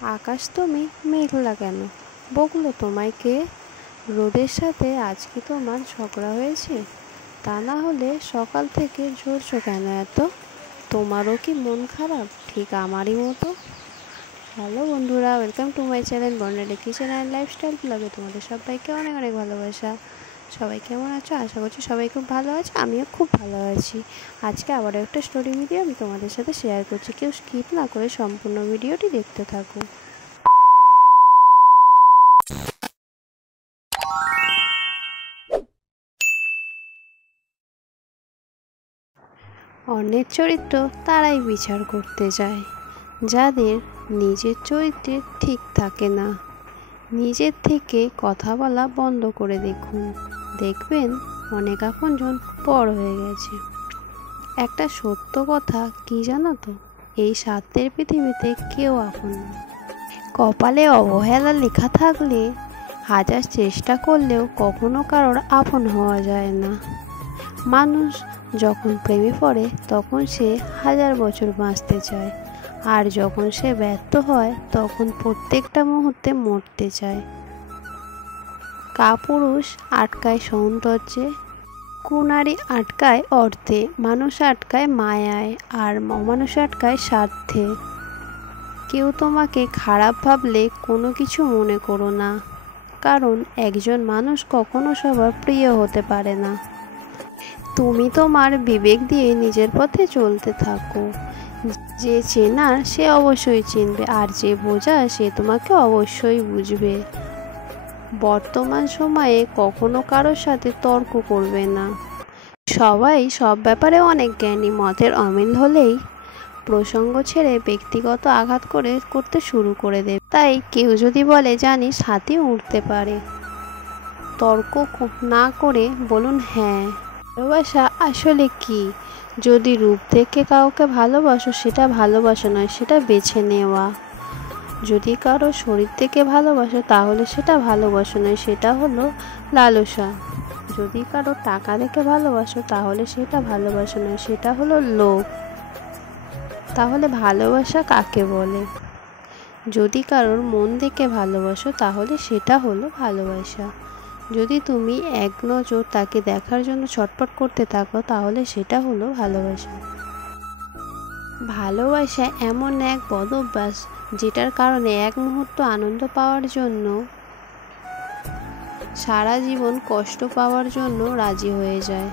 আকাশ তুমি মেঘলা কেন? বকলো তোমায় কে? রোদের সাথে আজ কি তোমার ঝগড়া হয়েছে? তা না হলে সকাল থেকে ঝরছো কেন এত? তোমারও কি মন খারাপ ঠিক আমারই মতো? হ্যালো বন্ধুরা, welcome to my channel Barnali kitchen and lifestyle ব্লগে তোমাদের সবাইকে অনেক অনেক ভালোবাসা। সবাই কেমন আছো? আশা করছি সবাই খুব ভালো আছে, আমিও খুব ভালো আছি। আজকে আবারও একটা স্টোরি ভিডিও আমি তোমাদের সাথে শেয়ার করছি, কেউ স্কিপ না করে সম্পূর্ণ ভিডিওটি দেখতে থাকো। অন্যের চরিত্র তারাই বিচার করতে যায় যাদের নিজের চরিত্রে ঠিক থাকে না। নিজের থেকে কথা বলা বন্ধ করে দেখুন, দেখবেন অনেক আপনজন পর হয়ে গেছে। একটা সত্য কথা কি জানো তো, এই স্বার্থের পৃথিবীতে কেউ আপন না। কপালে অবহেলা লেখা থাকলে হাজার চেষ্টা করলেও কখনো কারোর আপন হওয়া যায় না। মানুষ যখন প্রেমে পড়ে তখন সে 1000 বছর বাঁচতে চায়, আর যখন সে ব্যর্থ হয় তখন প্রত্যেকটা মুহূর্তে মরতে চায়। কাপুরুষ আটকায় সৌন্দর্যে, কুনারী আটকায় অর্থে, মানুষ আটকায় মায়ায়, আর অমানুষ আটকায় স্বার্থে। কেউ তোমাকে খারাপ ভাবলে কোনো কিছু মনে করো না, কারণ একজন মানুষ কখনো সবার প্রিয় হতে পারে না। তুমি তোমার বিবেক দিয়ে নিজের পথে চলতে থাকো। যে চেনার সে অবশ্যই চিনবে, আর যে বোঝার সে তোমাকে অবশ্যই বুঝবে। বর্তমান সময়ে কখনো কারোর সাথে তর্ক করবে না। সবাই সব ব্যাপারে অনেক জ্ঞানী, মতের অমিল হলেই প্রসঙ্গ ছেড়ে ব্যক্তিগত আঘাত করতে শুরু করে দেবে। তাই কেউ যদি বলে জানিস হাতি উঠতে পারে, তর্ক না করে বলুন হ্যাঁ। ভালোবাসা আসলে কি? যদি রূপ থেকে কাউকে ভালোবাসো সেটা ভালোবাসা নয়, সেটা বেছে নেওয়া। যদি কারো শরীর থেকে ভালোবাসো তাহলে সেটা ভালোবাসা নয়, সেটা হলো লালসা। যদি কারো টাকা দেখে ভালোবাসো তাহলে সেটা ভালোবাসা নয়, সেটা হলো লোভ। তাহলে ভালোবাসা কাকে বলে? যদি কারোর মন দেখে ভালোবাসো তাহলে সেটা হলো ভালোবাসা। যদি তুমি এক নজর তাকে দেখার জন্য ছটফট করতে থাকো তাহলে সেটা হলো ভালোবাসা। ভালোবাসা এমন এক বদ অভ্যাস যেটার কারণে এক মুহূর্ত আনন্দ পাওয়ার জন্য সারা জীবন কষ্ট পাওয়ার জন্য রাজি হয়ে যায়।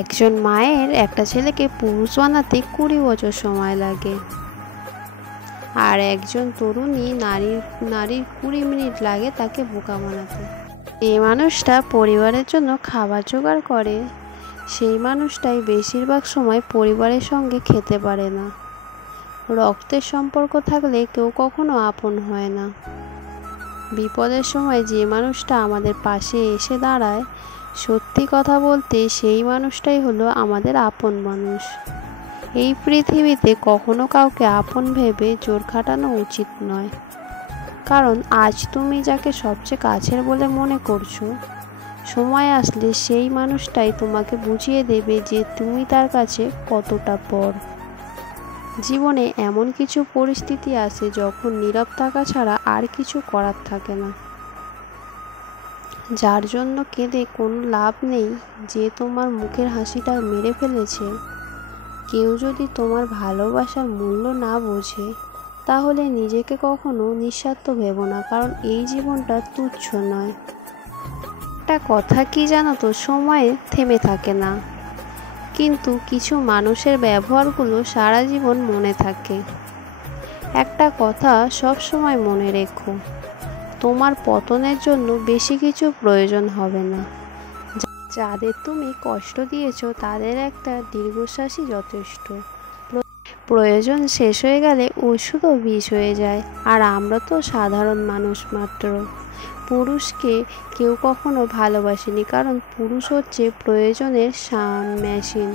একজন মায়ের একটা ছেলেকে পুরুষ বানাতে 20 বছর সময় লাগে, আর একজন তরুণী নারীর 20 মিনিট লাগে তাকে বোকা বানাতে। যে মানুষটা পরিবারের জন্য খাবার জোগাড় করে সেই মানুষটাই বেশিরভাগ সময় পরিবারের সঙ্গে খেতে পারে না। রক্তের সম্পর্ক থাকলে কেউ কখনো আপন হয় না। বিপদের সময় যে মানুষটা আমাদের পাশে এসে দাঁড়ায়, সত্যি কথা বলতে সেই মানুষটাই হলো আমাদের আপন মানুষ। এই পৃথিবীতে কখনো কাউকে আপন ভেবে জোর খাটানো উচিত নয়, কারণ আজ তুমি যাকে সবচেয়ে কাছের বলে মনে করছো, সময় আসলে সেই মানুষটাই তোমাকে বুঝিয়ে দেবে যে তুমি তার কাছে কতটা পর। জীবনে এমন কিছু পরিস্থিতি আসে যখন নীরব থাকা ছাড়া আর কিছু করার থাকে না। যার জন্য কেঁদে কোনো লাভ নেই, যে তোমার মুখের হাসিটা মেরে ফেলেছে। কেউ যদি তোমার ভালোবাসার মূল্য না বোঝে তাহলে নিজেকে কখনো নিঃস্বার্থ ভেবো না, কারণ এই জীবনটা তুচ্ছ নয়। একটা কথা কি জানো তো, সময় থেমে থাকে না, কিন্তু কিছু মানুষের ব্যবহারগুলো সারা জীবন মনে থাকে। একটা কথা সব সময় মনে রেখো, তোমার পতনের জন্য বেশি কিছু প্রয়োজন হবে না। যাদের তুমি কষ্ট দিয়েছো তাদের একটা দীর্ঘশ্বাসই যথেষ্ট। প্রয়োজন শেষ হয়ে গেলে ওষুধও বিষ হয়ে যায়, আর আমরা তো সাধারণ মানুষ মাত্র। পুরুষকে কেউ কখনো ভালোবাসেনি, কারণ পুরুষ হচ্ছে প্রয়োজনের মেশিন।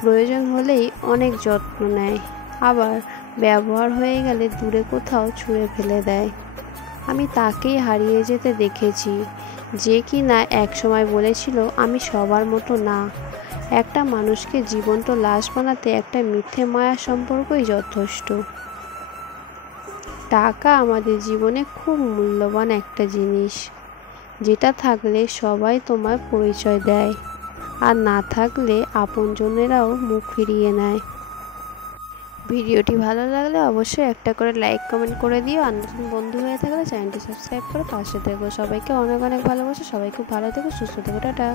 প্রয়োজন হলেই অনেক যত্ন নেয়, আবার ব্যবহার হয়ে গেলে দূরে কোথাও ছুঁড়ে ফেলে দেয়। আমি তাকেই হারিয়ে যেতে দেখেছি যে কি না একসময় বলেছিল আমি সবার মতো না। একটা মানুষকে জীবন্ত লাশ বানাতে একটা মিথ্যে মায়া সম্পর্কই যথেষ্ট। টাকা আমাদের জীবনে খুব মূল্যবান একটা জিনিস, যেটা থাকলে সবাই তোমার পরিচয় দেয়, আর না থাকলে আপনজনেরাও মুখ ফিরিয়ে নেয়। ভিডিওটি ভালো লাগলে অবশ্যই একটা করে লাইক কমেন্ট করে দিও, আর নতুন বন্ধু হয়ে থাকলে চ্যানেলটি সাবস্ক্রাইব করে পাশে থেকো। সবাইকে অনেক অনেক ভালোবাসা, সবাই খুব ভালো থেকো, সুস্থ থেকো, টাটা।